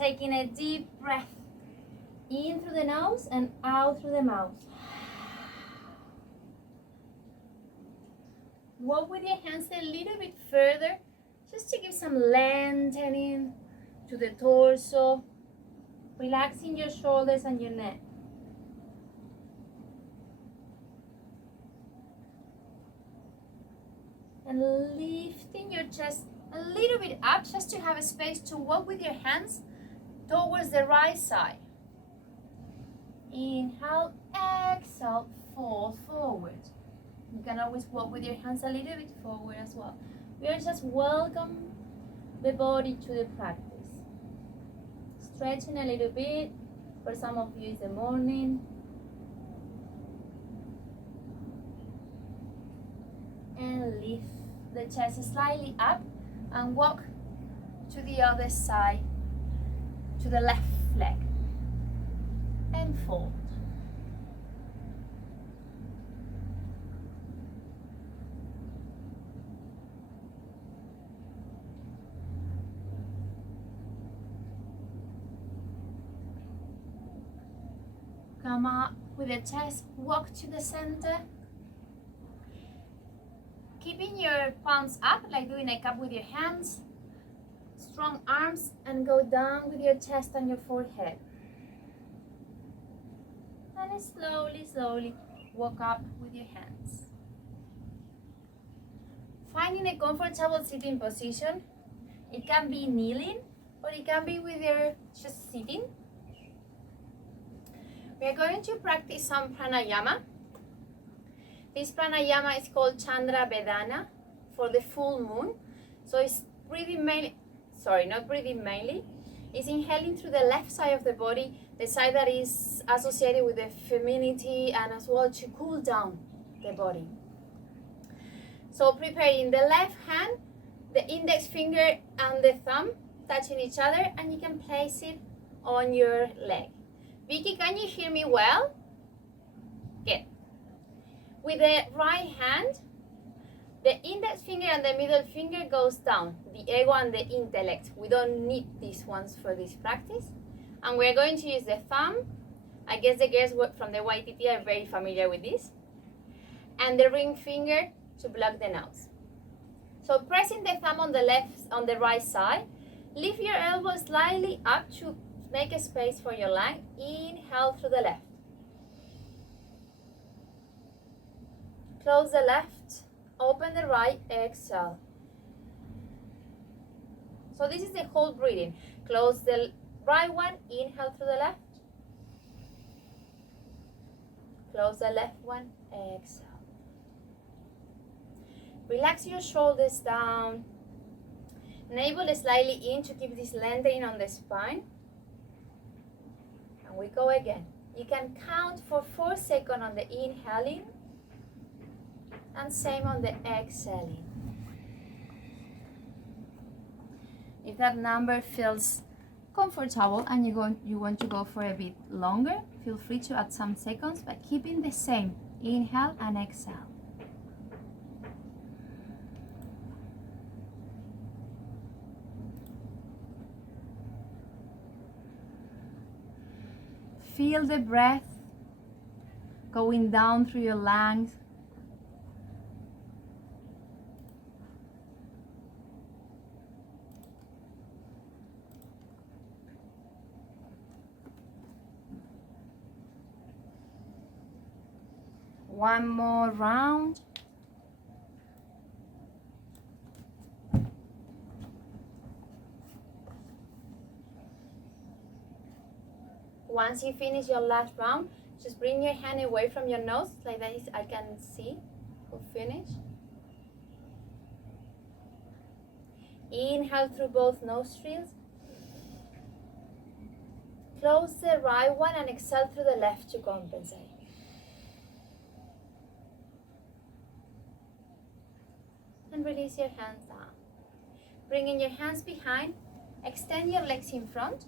Taking a deep breath in through the nose and out through the mouth. Walk with your hands a little bit further, just to give some lengthening to the torso, relaxing your shoulders and your neck. And lifting your chest a little bit up, just to have a space to walk with your hands towards the right side. Inhale, exhale, fold forward. You can always walk with your hands a little bit forward as well. We are just welcome the body to the practice. Stretching a little bit. For some of you, it's the morning. And lift the chest slightly up and walk to the other side, to the left leg. And fold. Come up with the chest, walk to the center. Keeping your palms up, like doing a cup with your hands. Strong arms, and go down with your chest and your forehead. And slowly, slowly walk up with your hands. Finding a comfortable sitting position. It can be kneeling, or it can be with your just sitting. We are going to practice some pranayama. This pranayama is called Chandra Bedhana for the full moon. So it's breathing mainly, not breathing mainly. It's inhaling through the left side of the body, the side that is associated with the femininity, and as well to cool down the body. So preparing the left hand, the index finger and the thumb touching each other, and you can place it on your leg. Vicky, can you hear me well? Good. With the right hand, the index finger and the middle finger goes down, the ego and the intellect. We don't need these ones for this practice. And we're going to use the thumb. I guess the girls from the YTT are very familiar with this. And the ring finger to block the nose. So pressing the thumb on the right side, lift your elbow slightly up to make a space for your lung. Inhale through the left. Close the left. Open the right. Exhale. So this is the whole breathing. Close the right one. Inhale through the left. Close the left one. Exhale. Relax your shoulders down. Navel slightly in to keep this lengthening on the spine. And we go again. You can count for 4 seconds on the inhaling. And same on the exhaling. If that number feels comfortable and you want to go for a bit longer, feel free to add some seconds, but keeping the same. Inhale and exhale. Feel the breath going down through your lungs. One more round. Once you finish your last round, just bring your hand away from your nose, like that I can see who finished. Inhale through both nostrils. Close the right one and exhale through the left to compensate. And release your hands down. Bringing your hands behind, extend your legs in front.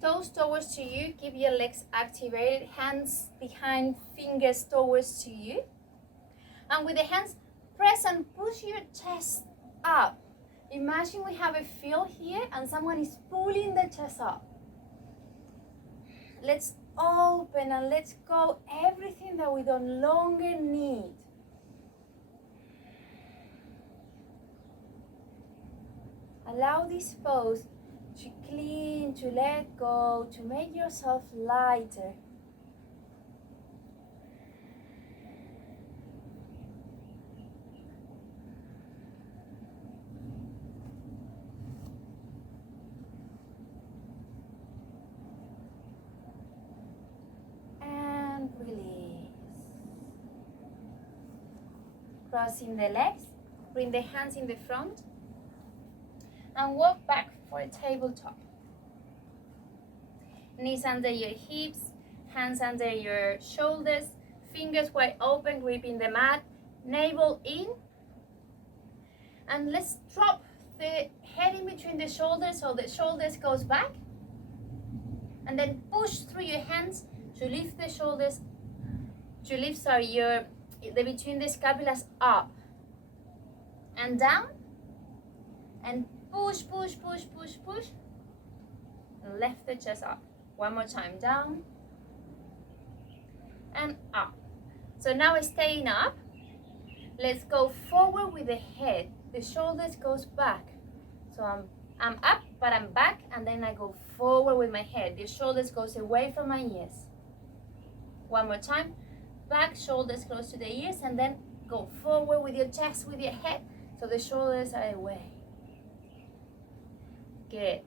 Toes towards to you, keep your legs activated, hands behind, fingers towards to you. And with the hands, press and push your chest up. Imagine we have a field here and someone is pulling the chest up. Let's open and let's go everything that we don't longer need. Allow this pose to clean, to let go, to make yourself lighter. And release. Crossing the legs, bring the hands in the front, and walk back for a tabletop. Knees under your hips, hands under your shoulders, fingers wide open, gripping the mat, navel in. And let's drop the head in between the shoulders so the shoulders goes back. And then push through your hands to lift the shoulders, between the scapulas up and down. And push, push, push, push, push. And lift the chest up. One more time, down and up. So now staying up, let's go forward with the head. The shoulders goes back. So I'm up, but I'm back, and then I go forward with my head. The shoulders goes away from my ears. One more time, back, shoulders close to the ears, and then go forward with your chest, with your head, so the shoulders are away. Good.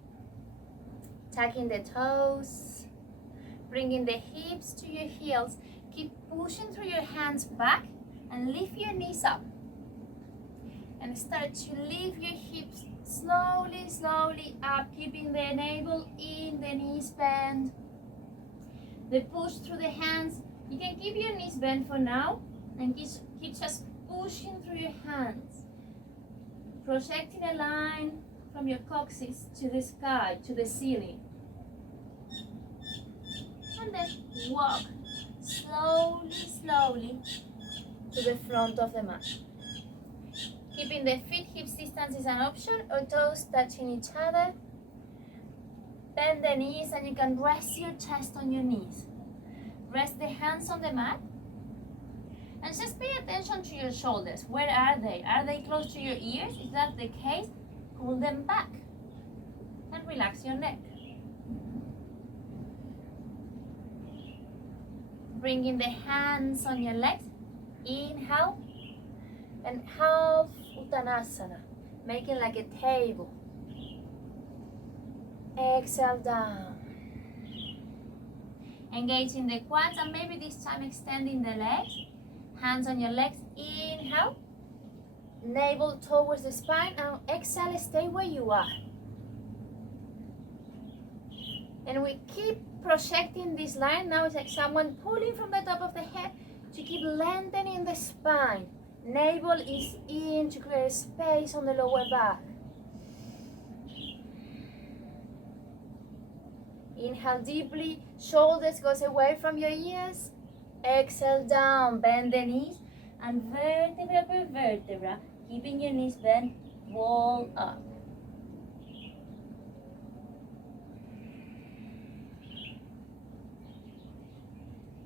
Tucking the toes, bringing the hips to your heels. Keep pushing through your hands back and lift your knees up. And start to lift your hips slowly, slowly up, keeping the navel in, the knees bent. The push through the hands. You can keep your knees bent for now and keep just pushing through your hands. Projecting a line from your coccyx to the sky, to the ceiling. And then walk slowly, slowly to the front of the mat. Keeping the feet hips distance is an option, or toes touching each other. Bend the knees and you can rest your chest on your knees. Rest the hands on the mat. And just pay attention to your shoulders. Where are they? Are they close to your ears? If that's the case, pull them back and relax your neck. Bringing the hands on your legs. Inhale and half Uttanasana, making like a table. Exhale down. Engaging the quads and maybe this time extending the legs. Hands on your legs. Inhale. Navel towards the spine, and exhale, stay where you are. And we keep projecting this line. Now it's like someone pulling from the top of the head to keep lengthening the spine. Navel is in to create space on the lower back. Inhale deeply, shoulders goes away from your ears. Exhale down, bend the knees, and vertebra per vertebra, keeping your knees bent, wall up.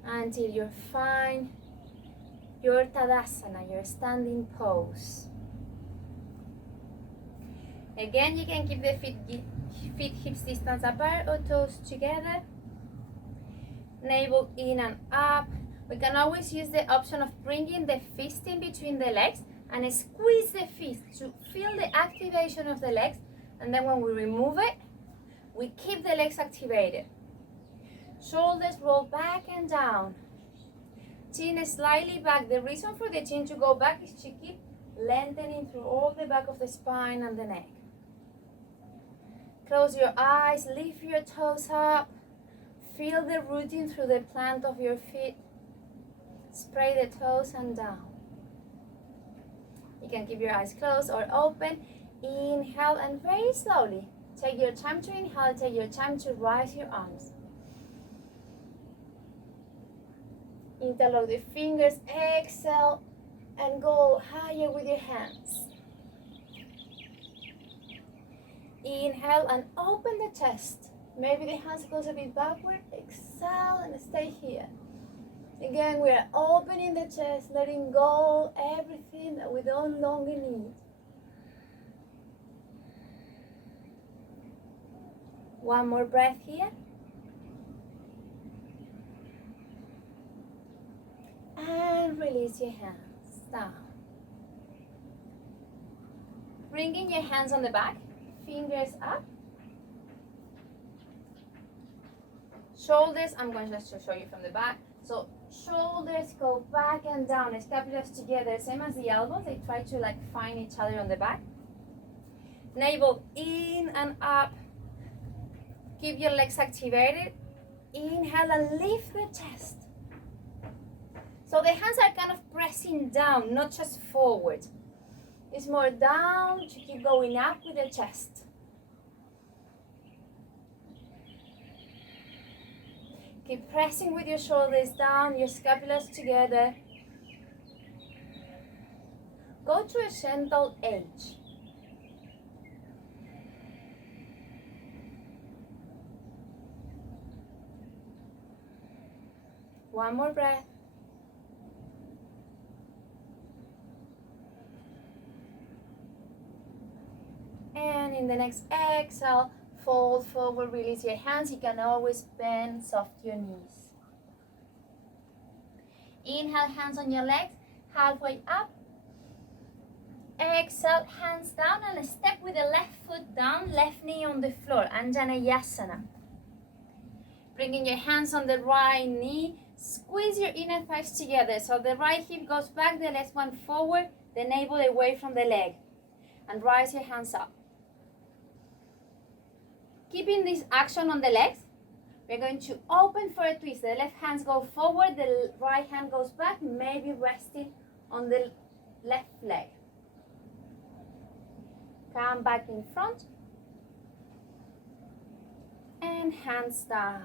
Until you find your Tadasana, your standing pose. Again, you can keep the feet hips distance apart or toes together. Navel in and up. We can always use the option of bringing the fist in between the legs and squeeze the fist to feel the activation of the legs. And then when we remove it, we keep the legs activated. Shoulders roll back and down. Chin slightly back. The reason for the chin to go back is to keep lengthening through all the back of the spine and the neck. Close your eyes, lift your toes up. Feel the rooting through the plant of your feet. Spray the toes and down. You can keep your eyes closed or open. Inhale and very slowly. Take your time to inhale, take your time to rise your arms. Interlock the fingers, exhale, and go higher with your hands. Inhale and open the chest. Maybe the hands goes a bit backward. Exhale and stay here. Again, we are opening the chest, letting go everything that we don't longer need. One more breath here. And release your hands down. Bringing your hands on the back, fingers up. Shoulders, I'm going just to show you from the back. So shoulders go back and down, scapulas together, same as the elbows. They try to like find each other on the back. Navel in and up. Keep your legs activated. Inhale and lift the chest. So the hands are kind of pressing down, not just forward. It's more down to keep going up with the chest. Keep pressing with your shoulders down, your scapulas together. Go to a gentle edge. One more breath. And in the next exhale, fold forward, release your hands. You can always bend soft your knees. Inhale, hands on your legs, halfway up. Exhale, hands down and step with the left foot down, left knee on the floor, Anjaneyasana. Bringing your hands on the right knee, squeeze your inner thighs together. So the right hip goes back, the left one forward, the navel away from the leg. And rise your hands up. Keeping this action on the legs, we're going to open for a twist. The left hands go forward, the right hand goes back, maybe resting on the left leg. Come back in front. And hands down.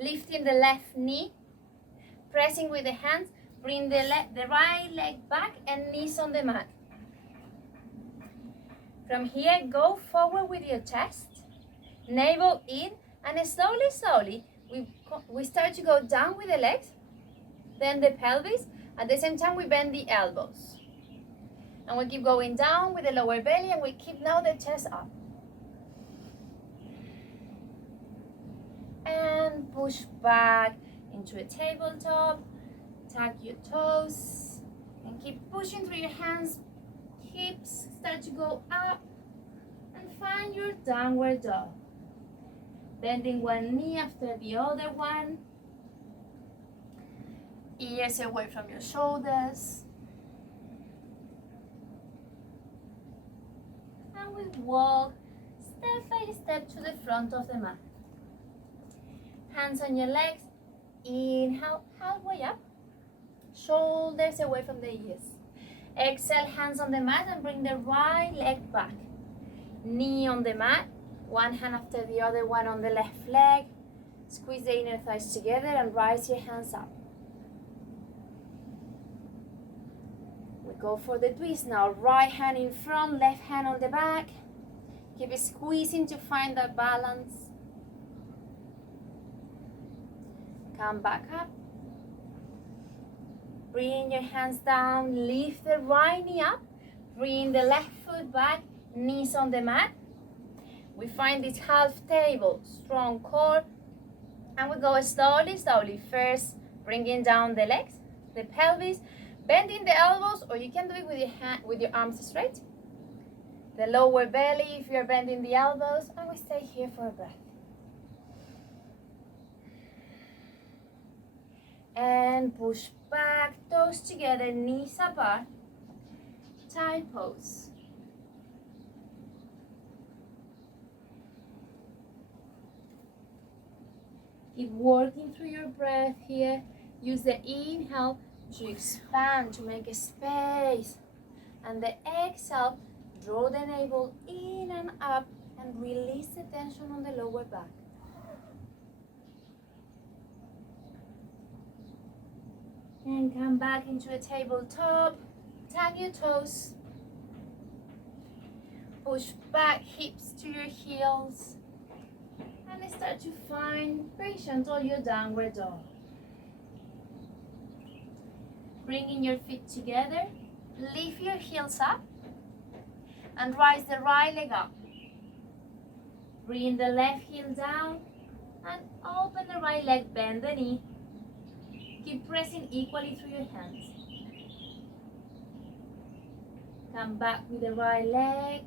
Lifting the left knee, pressing with the hands, bring the right leg back and knees on the mat. From here, go forward with your chest, navel in, and slowly, we start to go down with the legs, then the pelvis. At the same time, we bend the elbows. And we keep going down with the lower belly, and we keep now the chest up. And push back into a tabletop, tuck your toes, and keep pushing through your hands. Hips start to go up and find your downward dog. Bending one knee after the other one. Ears away from your shoulders. And we walk step by step to the front of the mat. Hands on your legs. Inhale, halfway up. Shoulders away from the ears. Exhale, hands on the mat and bring the right leg back. Knee on the mat, one hand after the other one on the left leg. Squeeze the inner thighs together and rise your hands up. We go for the twist now. Right hand in front, left hand on the back. Keep squeezing to find that balance. Come back up. Bring your hands down, lift the right knee up, bring the left foot back, knees on the mat. We find this half table, strong core, and we go slowly. First, bringing down the legs, the pelvis, bending the elbows, or you can do it with your arms straight. The lower belly if you're bending the elbows, and we stay here for a breath. And push back, toes together, knees apart, child pose. Keep working through your breath here. Use the inhale to expand, to make a space. And the exhale, draw the navel in and up and release the tension on the lower back. And come back into a tabletop. Tag your toes. push back hips to your heels. And start to find patience on your downward dog. Bringing your feet together, lift your heels up and rise the right leg up. Bring the left heel down and open the right leg, bend the knee. Keep pressing equally through your hands. Come back with the right leg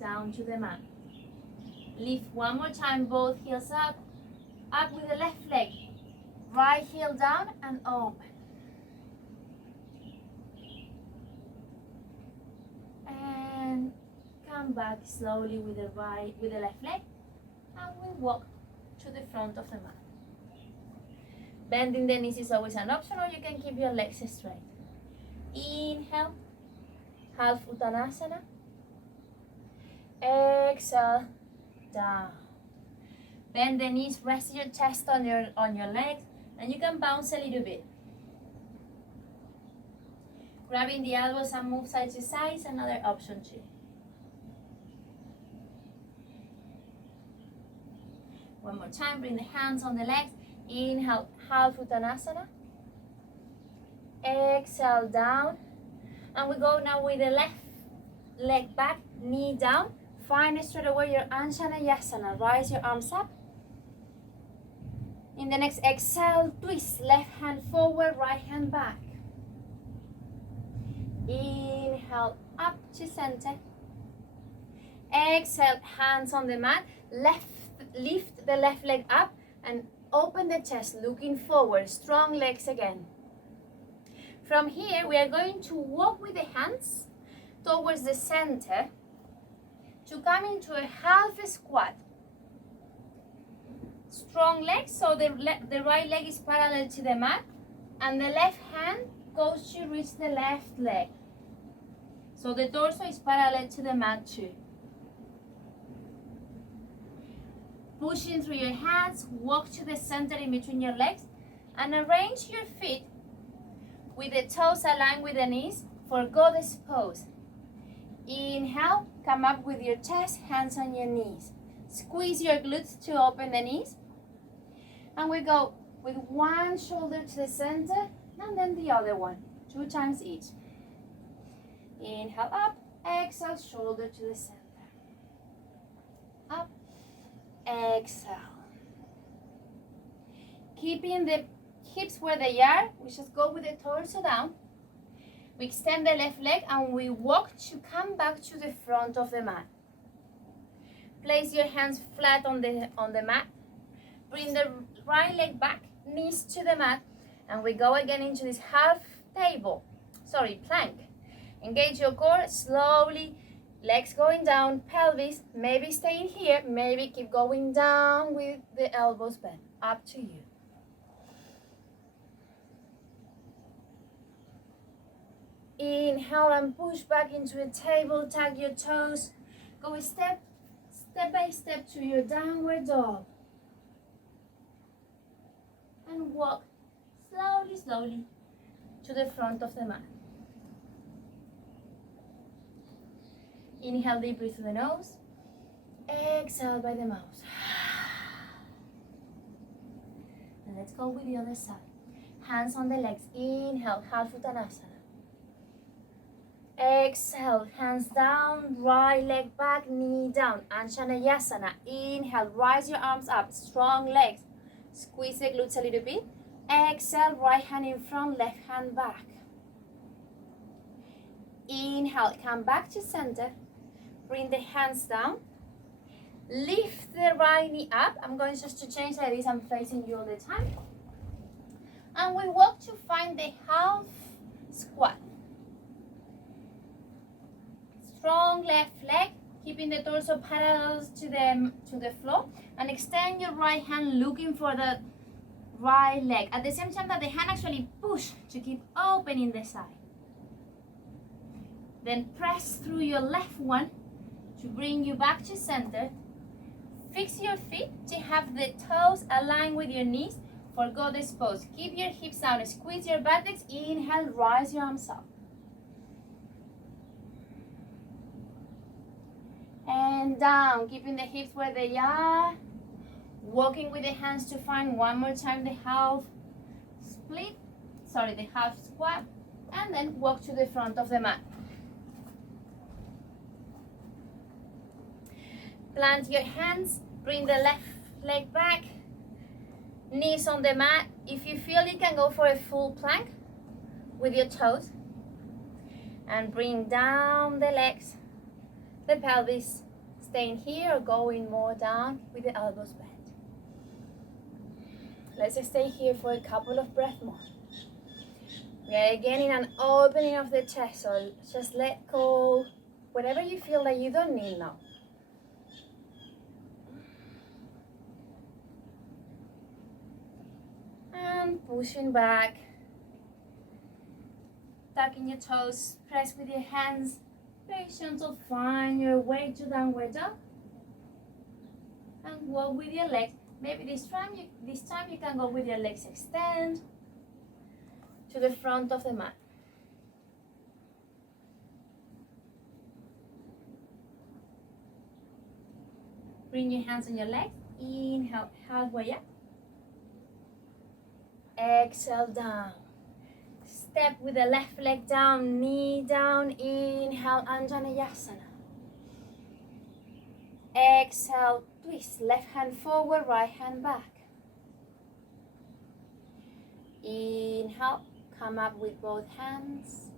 down to the mat. Lift one more time, both heels up with the left leg. Right heel down and open. And come back slowly with the left leg, and we walk to the front of the mat. Bending the knees is always an option, or you can keep your legs straight. Inhale, half Uttanasana. Exhale, down. Bend the knees, rest your chest on your legs, and you can bounce a little bit. Grabbing the elbows and move side to side is another option too. One more time, bring the hands on the legs. Inhale, half Uttanasana. Exhale, down. And we go now with the left leg back, knee down. Find straight away your Anjaneyasana. Rise your arms up. In the next exhale, twist. Left hand forward, right hand back. Inhale, up to center. Exhale, hands on the mat. Lift the left leg up and open the chest, looking forward. Strong legs again. From here, we are going to walk with the hands towards the center to come into a half squat. Strong legs, so the right leg is parallel to the mat, and the left hand goes to reach the left leg. So the torso is parallel to the mat too. Pushing through your hands, walk to the center in between your legs, and arrange your feet with the toes aligned with the knees for goddess pose. Inhale, come up with your chest, hands on your knees. Squeeze your glutes to open the knees. And we go with one shoulder to the center and then the other one, 2 times each. Inhale up, exhale, shoulder to the center. Up, exhale. Keeping the hips where they are, we just go with the torso down. We extend the left leg and we walk to come back to the front of the mat. Place your hands flat on the mat. Bring the right leg back, knees to the mat, and we go again into this plank. Engage your core slowly, legs going down, pelvis, maybe staying here, maybe keep going down with the elbows bent, up to you. Inhale and push back into a table, tag your toes, go step by step to your downward dog. And walk slowly to the front of the mat. Inhale deeply through the nose, exhale by the mouth. And let's go with the other side. Hands on the legs, inhale, half Uttanasana. Exhale, hands down, right leg back, knee down, Anjaneyasana. Inhale, rise your arms up, strong legs. Squeeze the glutes a little bit. Exhale, right hand in front, left hand back. Inhale, come back to center. Bring the hands down. Lift the right knee up. I'm going just to change like this. I'm facing you all the time. And we walk to find the half squat. Strong left leg, keeping the torso parallel to the floor, and extend your right hand looking for the right leg. At the same time that the hand actually push to keep opening the side. Then press through your left one to bring you back to center. Fix your feet to have the toes aligned with your knees for goddess pose. Keep your hips down, squeeze your buttocks. Inhale, rise your arms up. and down, keeping the hips where they are. Walking with the hands to find one more time the half squat, and then walk to the front of the mat. Plant your hands, bring the left leg back, knees on the mat. If you feel, you can go for a full plank with your toes, and bring down the legs, the pelvis staying here or going more down with the elbows bent. Let's stay here for a couple of breaths more. We are again in an opening of the chest, so just let go whatever you feel that you don't need now. And pushing back, tucking your toes, press with your hands, very gentle, find your way to downward dog, and walk with your legs. Maybe this time you can go with your legs extend to the front of the mat. Bring your hands on your legs, inhale, halfway up. Exhale, down. Step with the left leg down, knee down, inhale, Anjaneyasana. Exhale, twist, left hand forward, right hand back. Inhale, come up with both hands.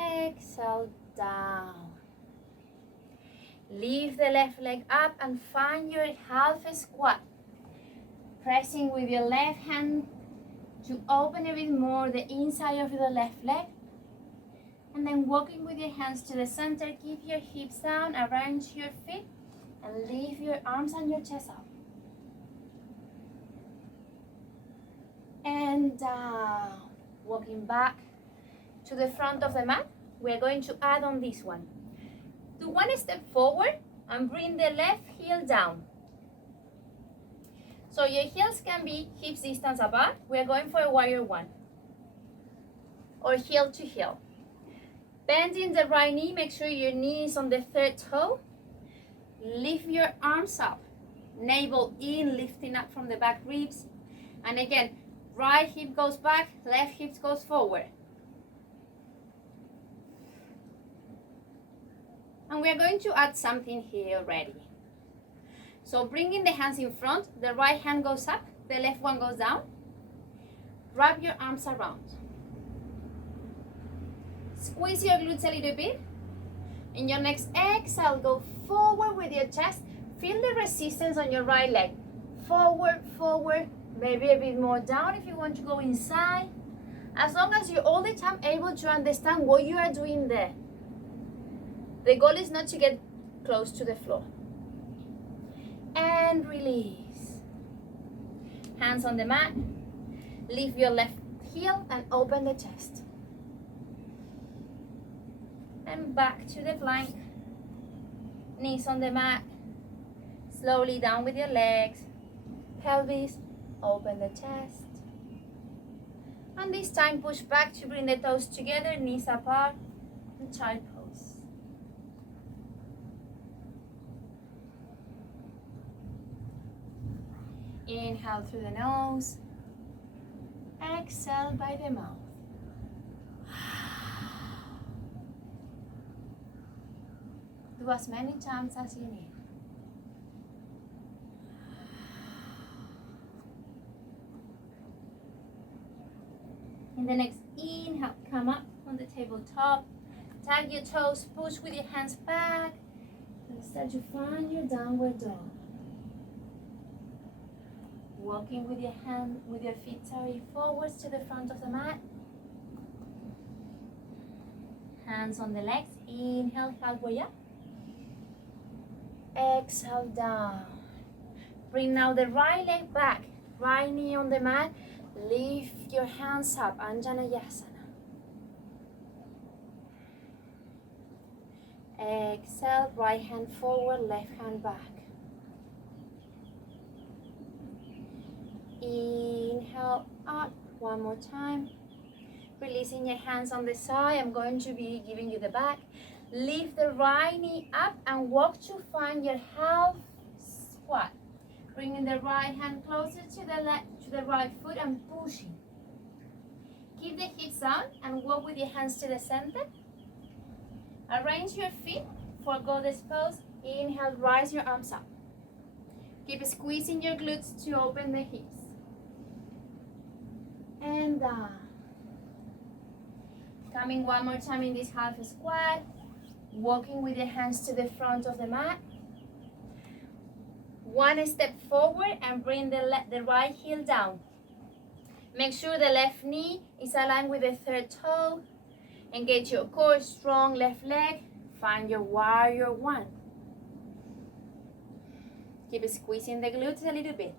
Exhale, down. Lift the left leg up and find your half squat. Pressing with your left hand to open a bit more the inside of the left leg. And then walking with your hands to the center, keep your hips down, arrange your feet, and lift your arms and your chest up. And down. Walking back to the front of the mat. We're going to add on this one. Do one step forward and bring the left heel down. So your heels can be hips distance apart. We're going for a warrior one. Or heel to heel. Bending the right knee, make sure your knee is on the third toe. Lift your arms up. Navel in, lifting up from the back ribs. And again, right hip goes back, left hip goes forward. And we're going to add something here already. So bringing the hands in front, the right hand goes up, the left one goes down. Wrap your arms around. Squeeze your glutes a little bit. In your next exhale, go forward with your chest. Feel the resistance on your right leg. Forward, forward, maybe a bit more down if you want to go inside. As long as you're all the time able to understand what you are doing there. The goal is not to get close to the floor. And release. Hands on the mat. Lift your left heel and open the chest. And back to the plank. Knees on the mat. Slowly down with your legs. Pelvis. Open the chest. And this time push back to bring the toes together, knees apart, and child pose. Inhale through the nose. Exhale by the mouth. Do as many times as you need. In the next inhale, come up on the tabletop. Tag your toes, push with your hands back, and start to find your downward dog. Walking with your feet forwards to the front of the mat. Hands on the legs. Inhale, halfway up. Exhale, down. Bring now the right leg back. Right knee on the mat. Lift your hands up, Anjaneyasana. Exhale, right hand forward, left hand back. Inhale, up, one more time. Releasing your hands on the side, I'm going to be giving you the back. Lift the right knee up and walk to find your half squat. Bringing the right hand closer to the right foot and pushing. Keep the hips down and walk with your hands to the center. Arrange your feet for goddess pose. Inhale, rise your arms up. Keep squeezing your glutes to open the hips. And down. Coming one more time in this half squat. Walking with your hands to the front of the mat. One step forward and bring the right heel down. Make sure the left knee is aligned with the third toe. Engage your core, strong left leg. Find your warrior one. Keep squeezing the glutes a little bit.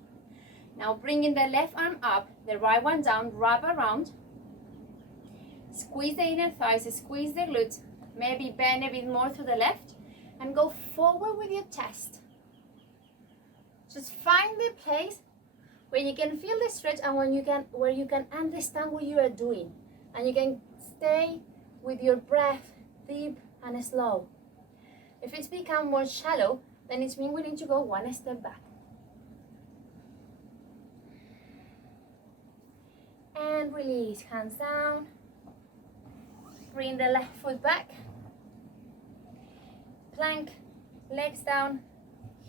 Now bringing the left arm up, the right one down, wrap around. Squeeze the inner thighs, squeeze the glutes. Maybe bend a bit more to the left and go forward with your chest. Just find the place where you can feel the stretch and where you can understand what you are doing. And you can stay with your breath deep and slow. If it's become more shallow, then it means we need to go one step back. And release, hands down. Bring the left foot back. Plank, legs down,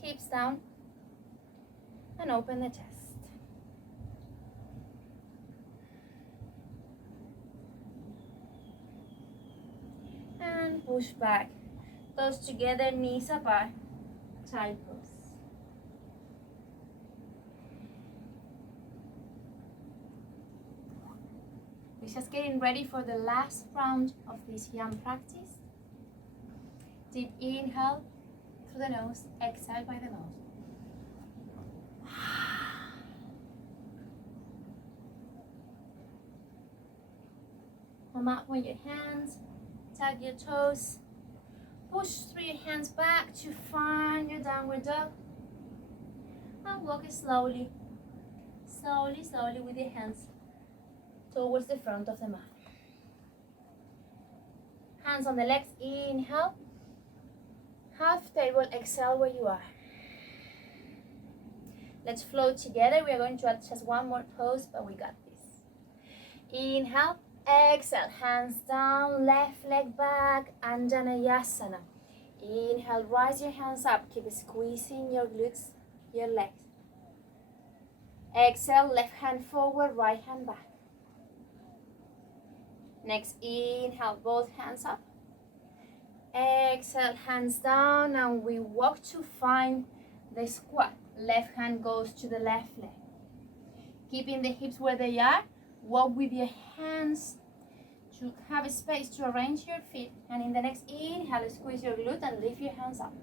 hips down. And open the chest. And push back. Toes together, knees apart. Child pose. We're just getting ready for the last round of this Yang practice. Deep inhale through the nose, exhale by the mouth. Come up with your hands, tag your toes, push through your hands back to find your downward dog. And walk slowly, slowly with your hands towards the front of the mat. Hands on the legs, inhale. Half table, exhale where you are. Let's float together. We are going to add just one more pose, but we got this. Inhale, exhale, hands down, left leg back, Anjaneyasana. Inhale, rise your hands up. Keep squeezing your glutes, your legs. Exhale, left hand forward, right hand back. Next, inhale, both hands up. Exhale, hands down, and we walk to find the squat. Left hand goes to the left leg. Keeping the hips where they are. Walk with your hands to have a space to arrange your feet. And in the next inhale, squeeze your glute and lift your hands up.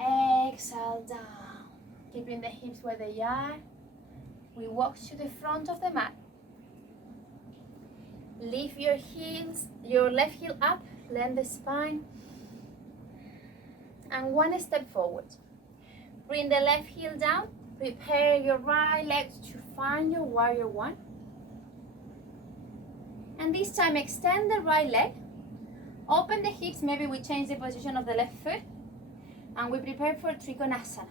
Exhale, down. Keeping the hips where they are. We walk to the front of the mat. Lift your heels, your left heel up, lengthen the spine. And one step forward. Bring the left heel down. Prepare your right leg to find your warrior one. And this time extend the right leg. Open the hips, maybe we change the position of the left foot. And we prepare for Trikonasana.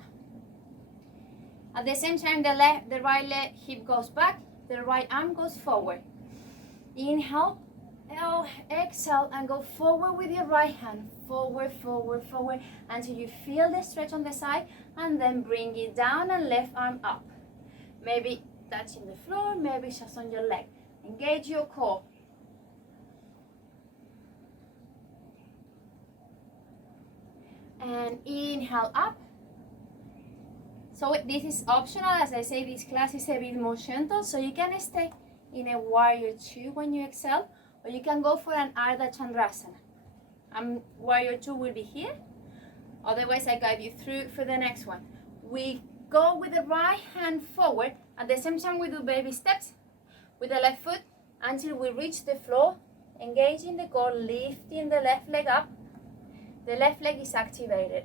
At the same time, the right leg hip goes back, the right arm goes forward. Inhale, exhale, and go forward with your right hand. Forward, forward, forward, until you feel the stretch on the side, and then bring it down and left arm up. Maybe touching the floor, maybe just on your leg. Engage your core. And inhale up. So this is optional. As I say, this class is a bit more gentle, so you can stay in a warrior two when you exhale, or you can go for an Ardha Chandrasana. Warrior two will be here. Otherwise, I guide you through for the next one. We go with the right hand forward. At the same time, we do baby steps with the left foot until we reach the floor. Engaging the core, lifting the left leg up. The left leg is activated.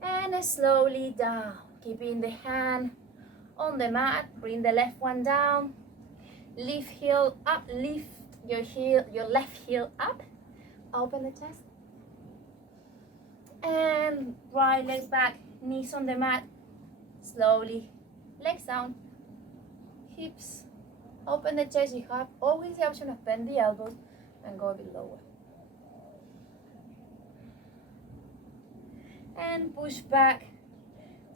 And slowly down, keeping the hand on the mat. Bring the left one down. Lift heel up, lift your left heel up, open the chest, and right leg back, knees on the mat, slowly, legs down, hips, open the chest. You have always the option of bend the elbows and go a bit lower. And push back,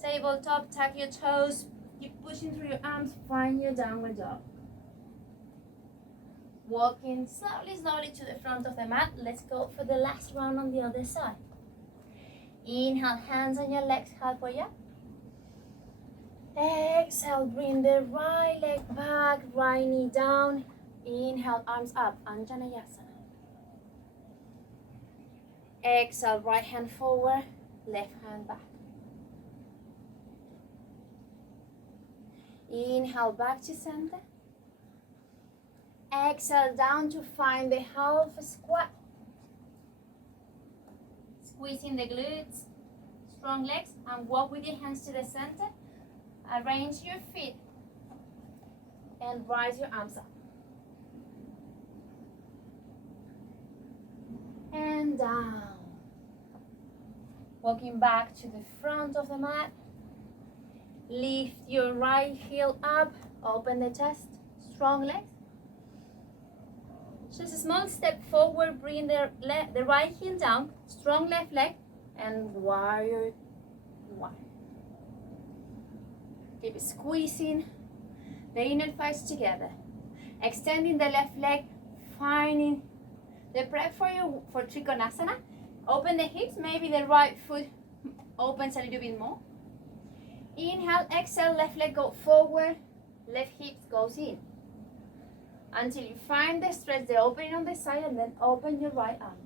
tabletop, tuck your toes, keep pushing through your arms, find your downward dog. Walking slowly to the front of the mat. Let's go for the last round on the other side. Inhale, hands on your legs, halfway up. Exhale, bring the right leg back, right knee down. Inhale, arms up, Anjaneyasana. Exhale, right hand forward, left hand back. Inhale, back to center. Exhale, down to find the half squat. Squeezing the glutes, strong legs, and walk with your hands to the center. Arrange your feet and rise your arms up. And down. Walking back to the front of the mat. Lift your right heel up, open the chest, strong legs. Just a small step forward, bring the right heel down, strong left leg, and warrior one. Keep squeezing the inner thighs together. Extending the left leg, finding the prep for Trikonasana. Open the hips, maybe the right foot opens a little bit more. Inhale, exhale, left leg go forward, left hip goes in. Until you find the stretch, the opening on the side, and then open your right arm.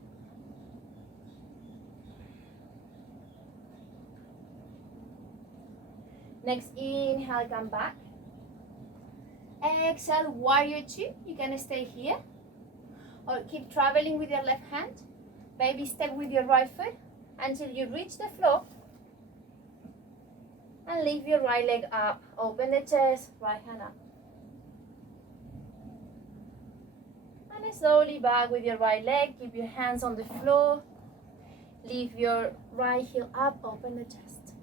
Next, inhale, come back. Exhale, warrior two. You can stay here or keep traveling with your left hand. Baby step with your right foot until you reach the floor. And lift your right leg up. Open the chest, right hand up. And slowly back with your right leg. Keep your hands on the floor. Lift your right heel up. Open the chest.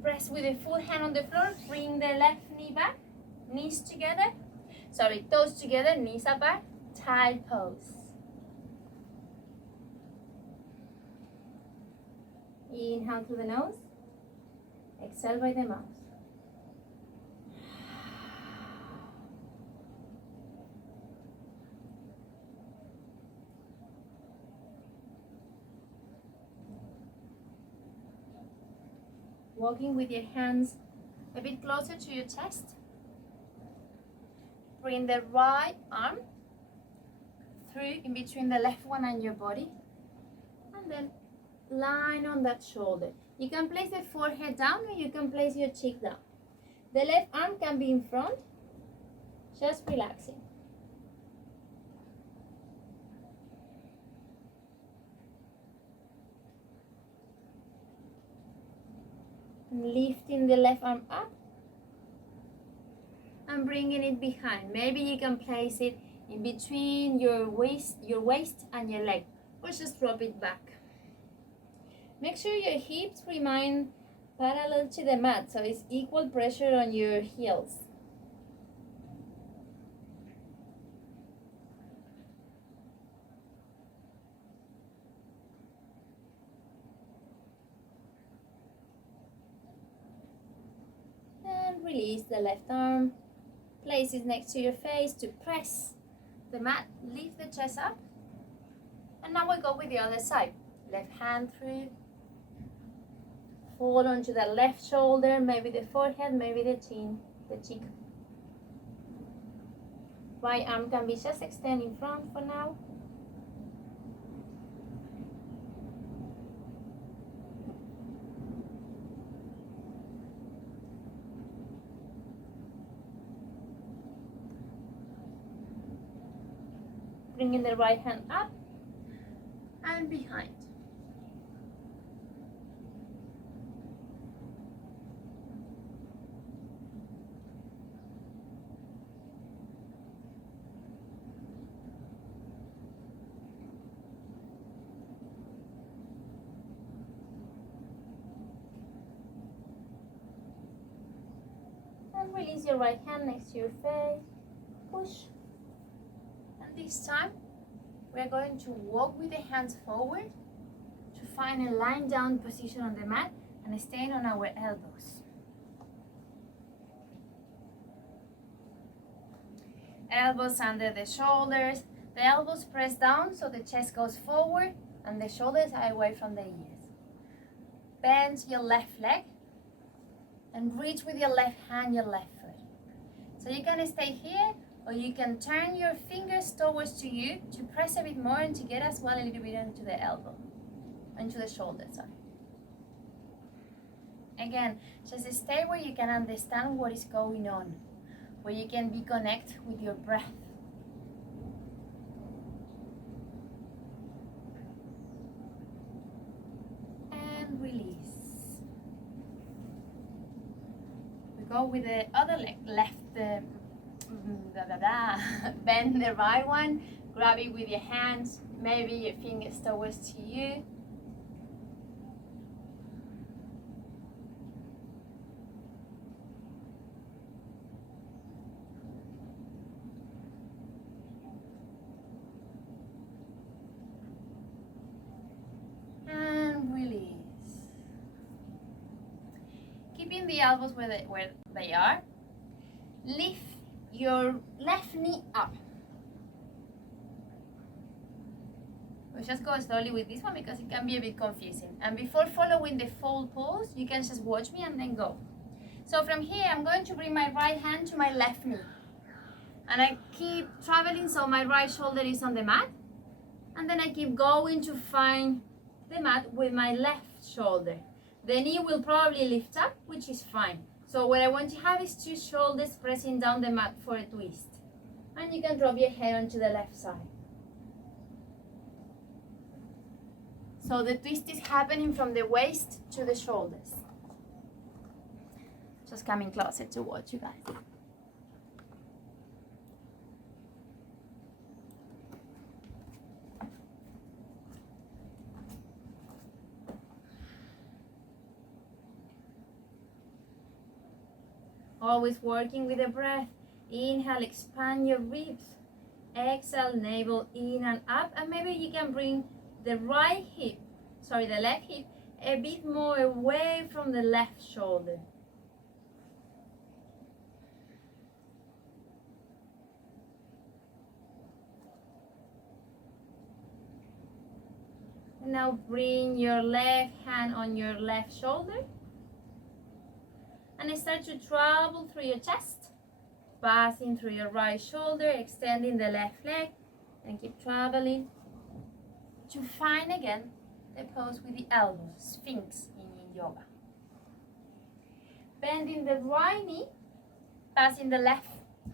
Press with the full hand on the floor. Bring the left knee back. Knees together. Sorry, toes together. Knees up back. Tight pose. Inhale through the nose. Exhale by the mouth. Walking with your hands a bit closer to your chest. Bring the right arm through in between the left one and your body. And then line on that shoulder. You can place the forehead down or you can place your cheek down. The left arm can be in front, just relaxing. Lifting the left arm up and bringing it behind. Maybe you can place it in between your waist and your leg, or just drop it back. Make sure your hips remain parallel to the mat, so it's equal pressure on your heels. And release the left arm. Place it next to your face to press the mat. Lift the chest up. And now we go with the other side. Left hand through. Fall onto the left shoulder, maybe the forehead, maybe the chin, the cheek. Right arm can be just extend in front for now. Bringing the right hand up and behind. And release your right hand next to your face. Push. And this time, we are going to walk with the hands forward to find a lying down position on the mat and staying on our elbows. Elbows under the shoulders. The elbows press down so the chest goes forward and the shoulders are away from the ears. Bend your left leg and reach with your left hand your left foot. So you can stay here, or you can turn your fingers towards to you to press a bit more and to get as well a little bit into the elbow, into the shoulder, sorry. Again, just stay where you can understand what is going on, where you can be connected with your breath. And release. We go with the other leg, left, bend the right one, grab it with your hands, maybe your fingers towards to you. And release. Keeping the elbows where they are. Lift your left knee up. We'll just go slowly with this one because it can be a bit confusing. And before following the fold pose, you can just watch me and then go. So from here, I'm going to bring my right hand to my left knee. And I keep traveling so my right shoulder is on the mat. And then I keep going to find the mat with my left shoulder. The knee will probably lift up, which is fine. So what I want to have is two shoulders pressing down the mat for a twist. And you can drop your head onto the left side. So the twist is happening from the waist to the shoulders. Just coming closer to watch you guys. Always working with the breath. Inhale, expand your ribs. Exhale, navel in and up. And maybe you can bring the left hip, a bit more away from the left shoulder. And now bring your left hand on your left shoulder. And start to travel through your chest, passing through your right shoulder, extending the left leg, and keep traveling to find again the pose with the elbows, Sphinx in Yin Yoga. Bending the right knee, passing the left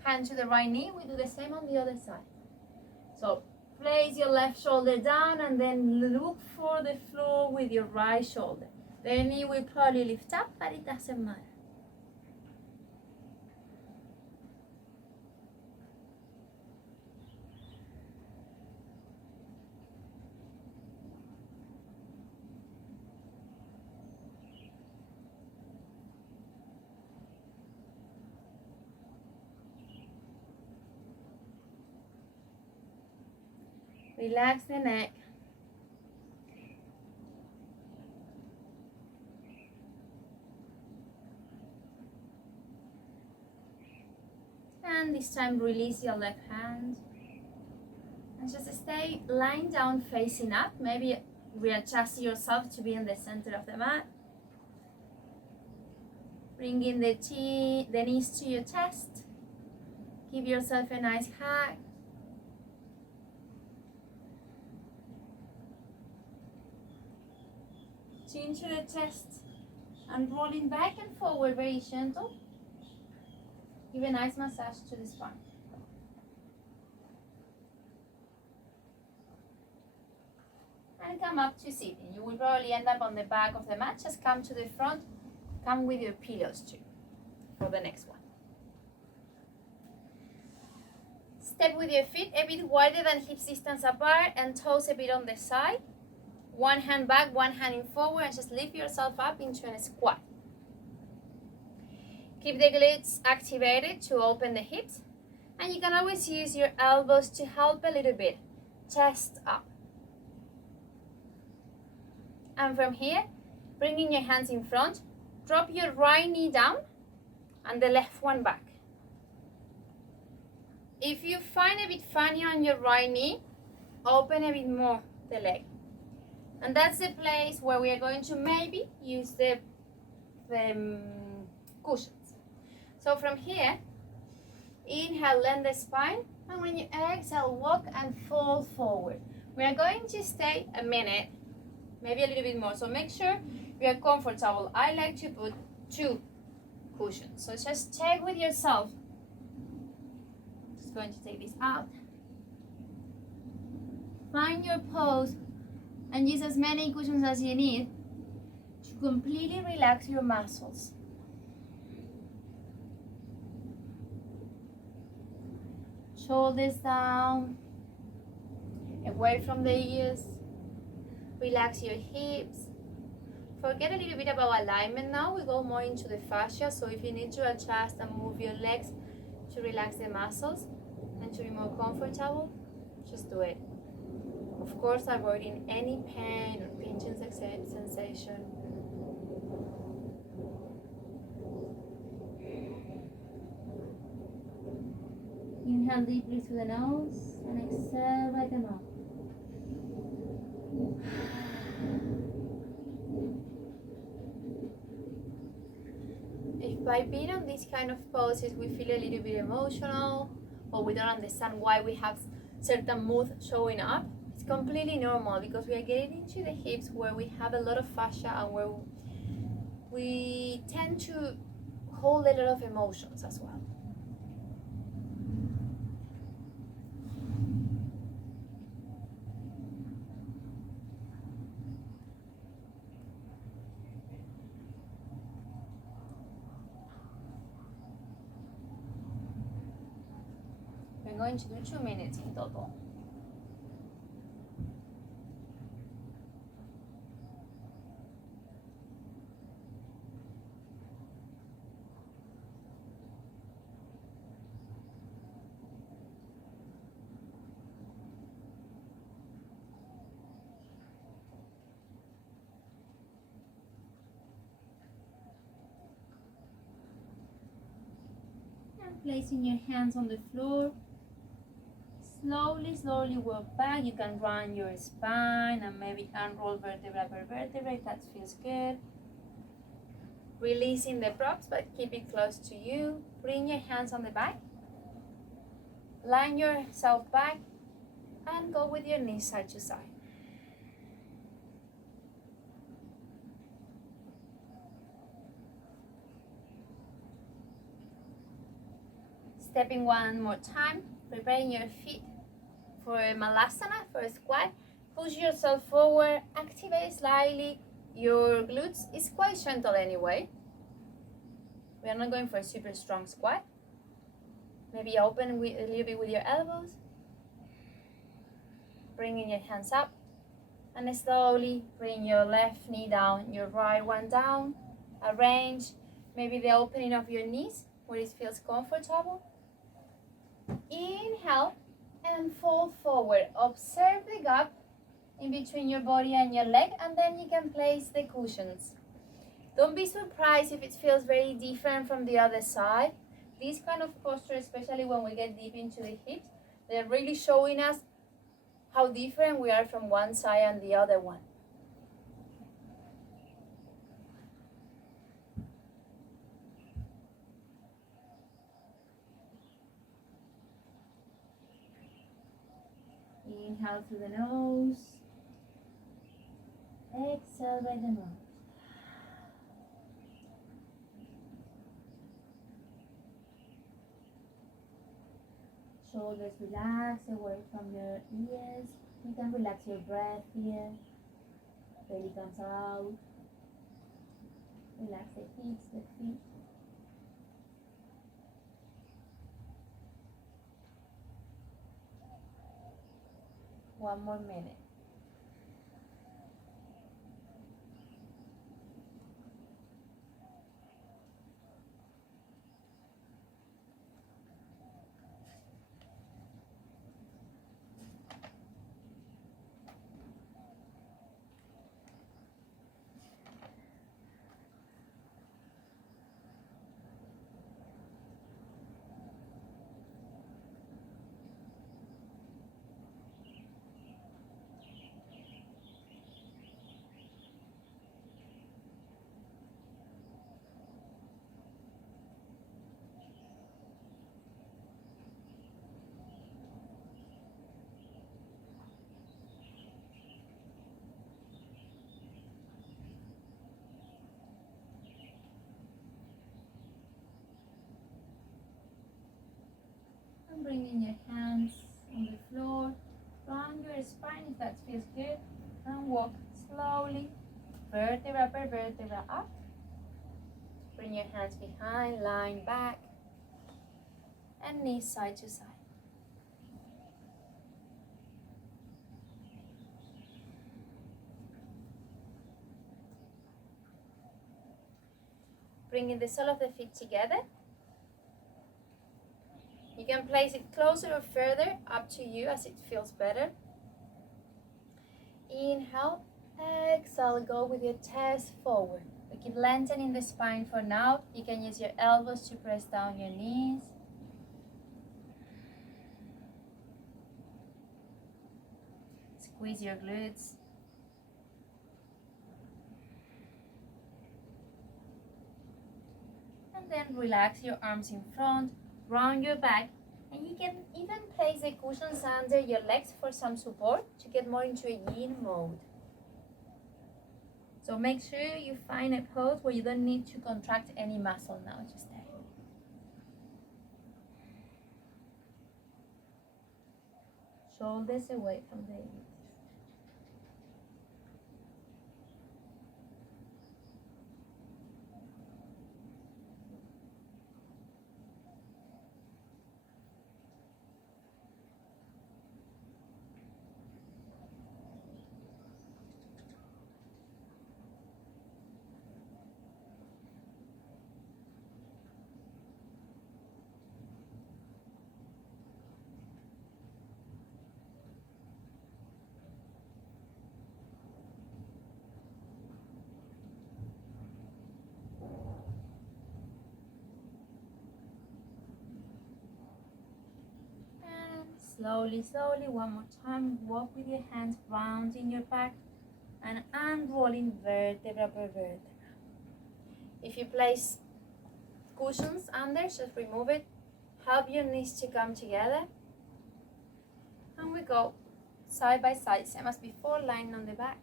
hand to the right knee. We do the same on the other side. So place your left shoulder down and then look for the floor with your right shoulder. The knee will probably lift up, but it doesn't matter. Relax the neck. And this time release your left hand. And just stay lying down facing up. Maybe readjust yourself to be in the center of the mat. Bringing the knees to your chest. Give yourself a nice hug. Chin to the chest and rolling back and forward, very gentle. Give a nice massage to the spine. And come up to sitting. You will probably end up on the back of the mat. Just come to the front. Come with your pillows too for the next one. Step with your feet a bit wider than hips distance apart and toes a bit on the side. One hand back, one hand in forward, and just lift yourself up into a squat. Keep the glutes activated to open the hips. And you can always use your elbows to help a little bit. Chest up. And from here, bringing your hands in front, drop your right knee down and the left one back. If you find a bit funny on your right knee, open a bit more the leg. And that's the place where we are going to maybe use the cushions. So from here, inhale, lengthen the spine, and when you exhale, walk and fold forward. We are going to stay a minute, maybe a little bit more, so make sure you are comfortable. I like to put 2 cushions, so just check with yourself. Just going to take this out. Find your pose and use as many cushions as you need to completely relax your muscles. Shoulders down, away from the ears. Relax your hips. Forget a little bit about alignment now. We go more into the fascia, so if you need to adjust and move your legs to relax the muscles and to be more comfortable, just do it. Of course, avoiding any pain or pinching sensation. Inhale deeply through the nose and exhale by the mouth. If by being on these kind of poses we feel a little bit emotional or we don't understand why we have certain mood showing up, it's completely normal because we are getting into the hips where we have a lot of fascia and where we tend to hold a lot of emotions as well. We're going to do 2 minutes in total. And placing your hands on the floor. Slowly walk back. You can run your spine and maybe unroll vertebra per vertebra if that feels good. Releasing the props, but keep it close to you. Bring your hands on the back. Line yourself back and go with your knees side to side. Stepping one more time, preparing your feet for a malasana, for a squat. Push yourself forward, activate slightly. Your glutes is quite gentle anyway. We are not going for a super strong squat. Maybe open a little bit with your elbows. Bringing your hands up. And slowly bring your left knee down, your right one down. Arrange maybe the opening of your knees where it feels comfortable. Inhale and fold forward. Observe the gap in between your body and your leg, and then you can place the cushions. Don't be surprised if it feels very different from the other side. This kind of posture, especially when we get deep into the hips, they're really showing us how different we are from one side and the other one. Inhale through the nose. Exhale by the mouth. Shoulders relax away from your ears. You can relax your breath here. Belly comes out. Relax the hips, the feet. One more minute. And bringing your hands on the floor, round your spine if that feels good, and walk slowly, vertebra per vertebra up. Bring your hands behind, lying back, and knees side to side. Bringing the sole of the feet together. You can place it closer or further, up to you as it feels better. Inhale, exhale, go with your chest forward. We keep lengthening the spine for now. You can use your elbows to press down your knees. Squeeze your glutes. And then relax your arms in front, round your back, and you can even place the cushions under your legs for some support to get more into a yin mode. So make sure you find a pose where you don't need to contract any muscle now, just there. Shoulders away from the ears. Slowly, slowly, one more time, walk with your hands rounding your back and unrolling vertebra per vertebra. If you place cushions under, just remove it. Help your knees to come together. And we go side by side, same as before, lying on the back.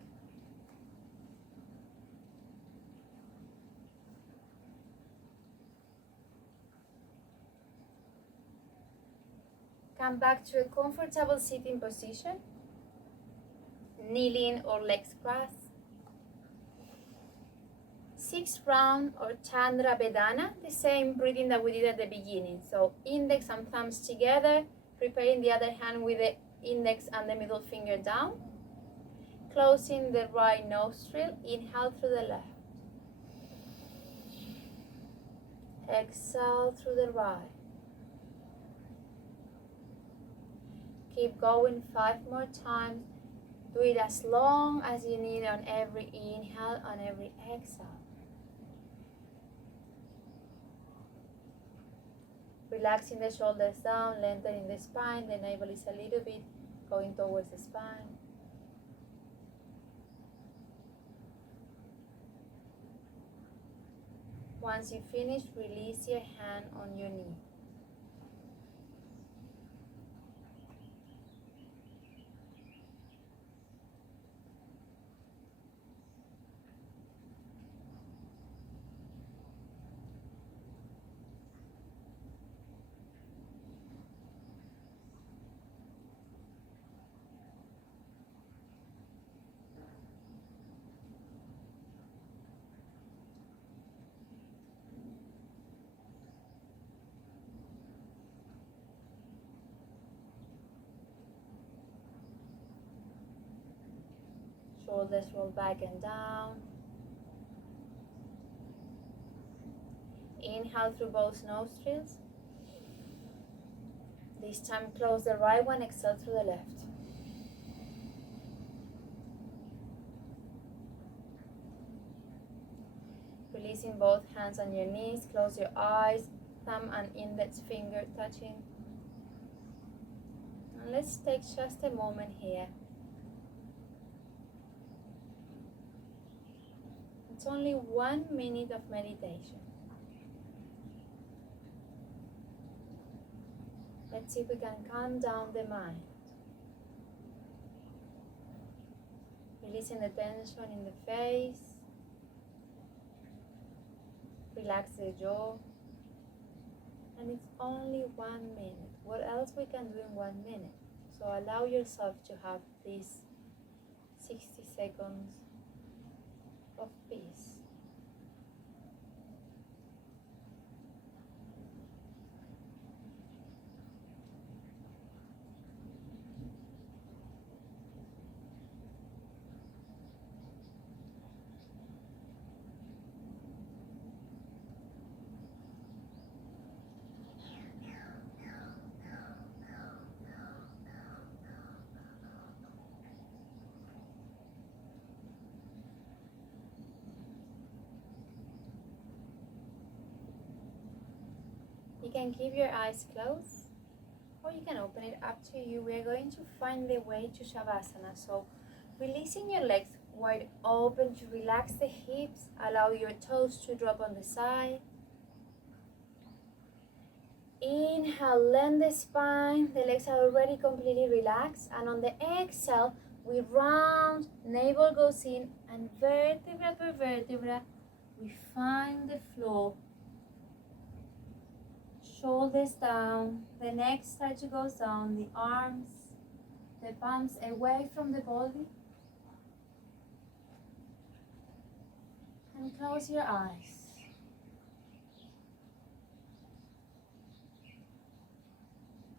Come back to a comfortable sitting position, kneeling or legs crossed. 6 round or Chandra Bedhana, the same breathing that we did at the beginning. So index and thumbs together, preparing the other hand with the index and the middle finger down. Closing the right nostril, inhale through the left. Exhale through the right. Keep going 5 more times. Do it as long as you need on every inhale, on every exhale. Relaxing the shoulders down, lengthening the spine. The navel is a little bit going towards the spine. Once you finish, release your hand on your knee. Shoulders roll back and down. Inhale through both nostrils. This time close the right one, exhale through the left. Releasing both hands on your knees, close your eyes, thumb and index finger touching. And let's take just a moment here. It's only 1 minute of meditation. Let's see if we can calm down the mind. Releasing the tension in the face. Relax the jaw. And it's only 1 minute. What else we can do in 1 minute? So allow yourself to have these 60 seconds of peace. You can keep your eyes closed or you can open it, up to you. We are going to find the way to Shavasana. So releasing your legs wide open to relax the hips, allow your toes to drop on the side. Inhale, lengthen the spine, the legs are already completely relaxed, and on the exhale, we round, navel goes in, and vertebra per vertebra, we find the floor. Shoulders down, the neck starts to go down, the arms, the palms away from the body. And close your eyes.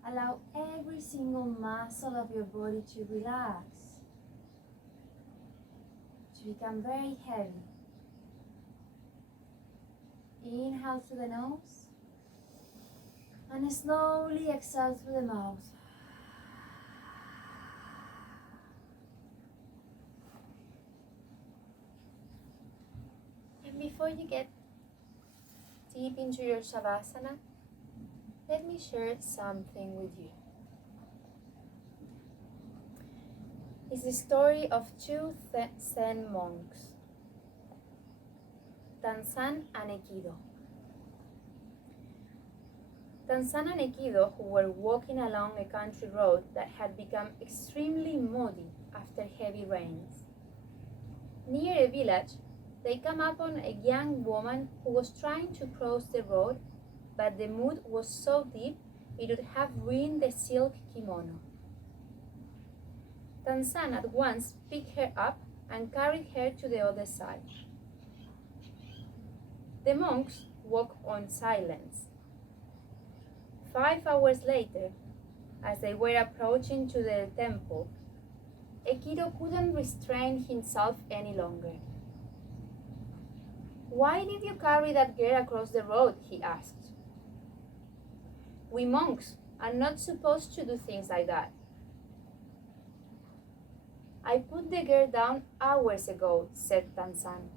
Allow every single muscle of your body to relax, to become very heavy. Inhale through the nose and slowly exhale through the mouth. And before you get deep into your Shavasana, let me share something with you. It's the story of two Zen monks, Tansan and Ekido. Tansan and Ekido, who were walking along a country road that had become extremely muddy after heavy rains. Near a village, they come upon a young woman who was trying to cross the road, but the mud was so deep it would have ruined the silk kimono. Tansan at once picked her up and carried her to the other side. The monks walked on silence. 5 hours later, as they were approaching to the temple, Ekido couldn't restrain himself any longer. "Why did you carry that girl across the road?" he asked. "We monks are not supposed to do things like that." "I put the girl down hours ago," said Tansan.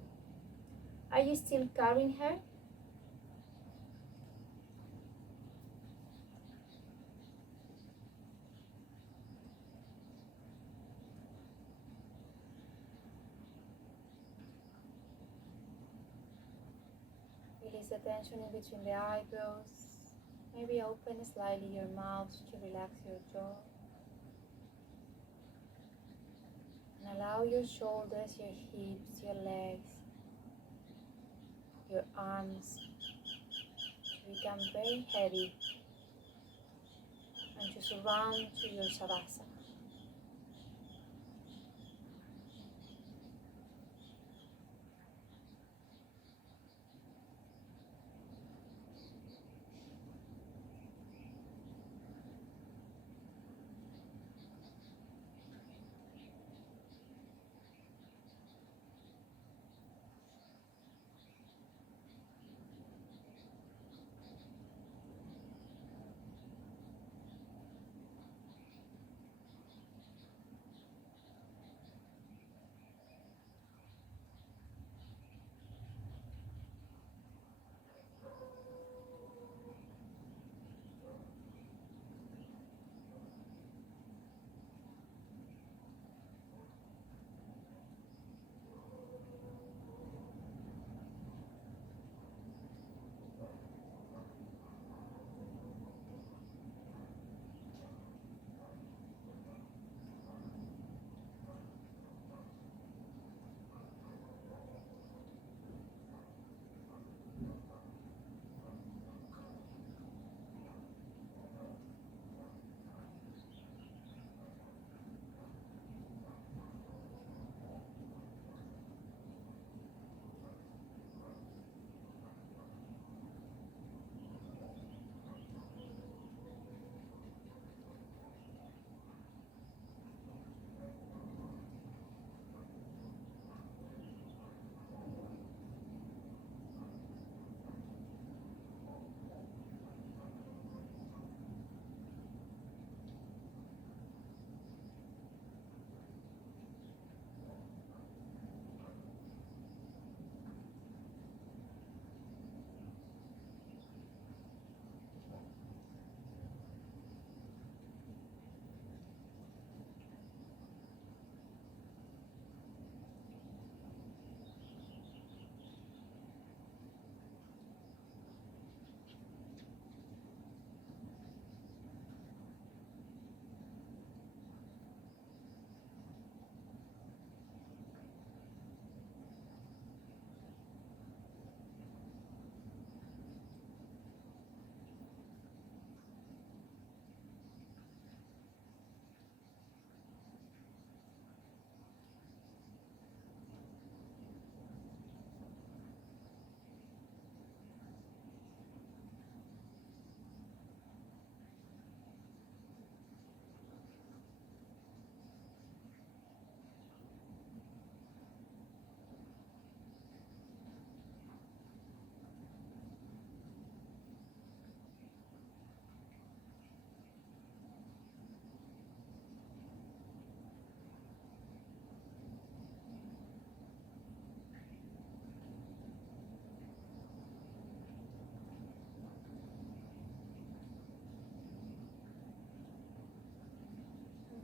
"Are you still carrying her?" Release the tension in between the eyebrows. Maybe open slightly your mouth to relax your jaw. And allow your shoulders, your hips, your legs, your arms to become very heavy and to surround to your Shavasana.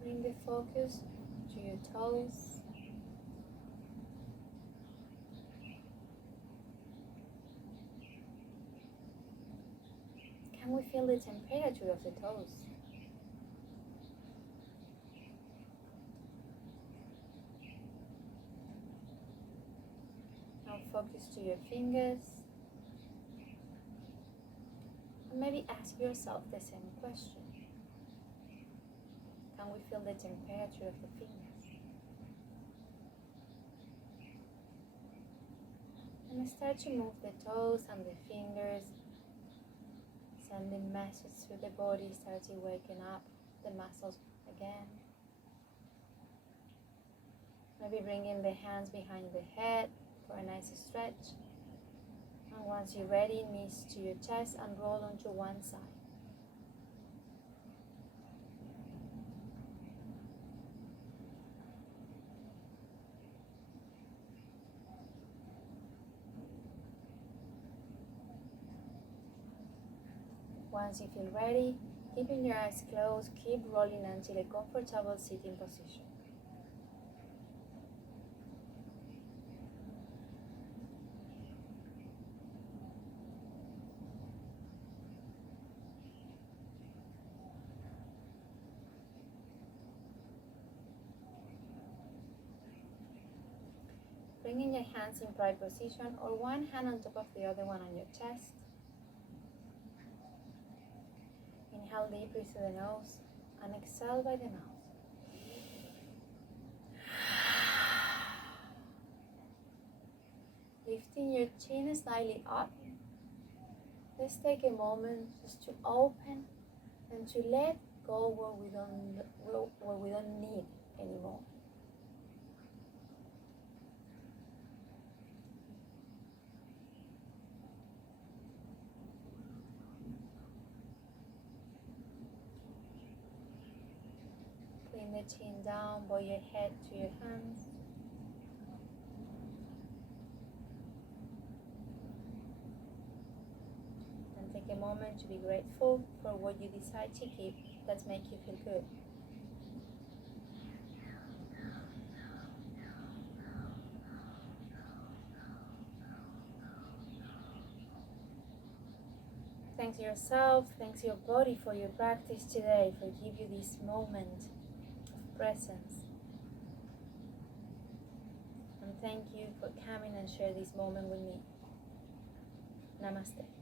Bring the focus to your toes. Can we feel the temperature of the toes? Now focus to your fingers. And maybe ask yourself the same question. Can we feel the temperature of the fingers? And start to move the toes and the fingers. Sending message through the body, starting waking up the muscles again. Maybe bringing the hands behind the head for a nice stretch. And once you're ready, knees to your chest and roll onto one side. Once you feel ready, keeping your eyes closed, keep rolling until a comfortable sitting position. Bringing your hands in pride position or one hand on top of the other one on your chest. Inhale deeply through the nose and exhale by the mouth. Lifting your chin slightly up. Let's take a moment just to open and to let go what we don't need anymore. Bring the chin down, bow your head to your hands. And take a moment to be grateful for what you decide to keep that makes you feel good. Thanks yourself, thanks your body for your practice today, for give you this moment of presence. And thank you for coming and share this moment with me. Namaste.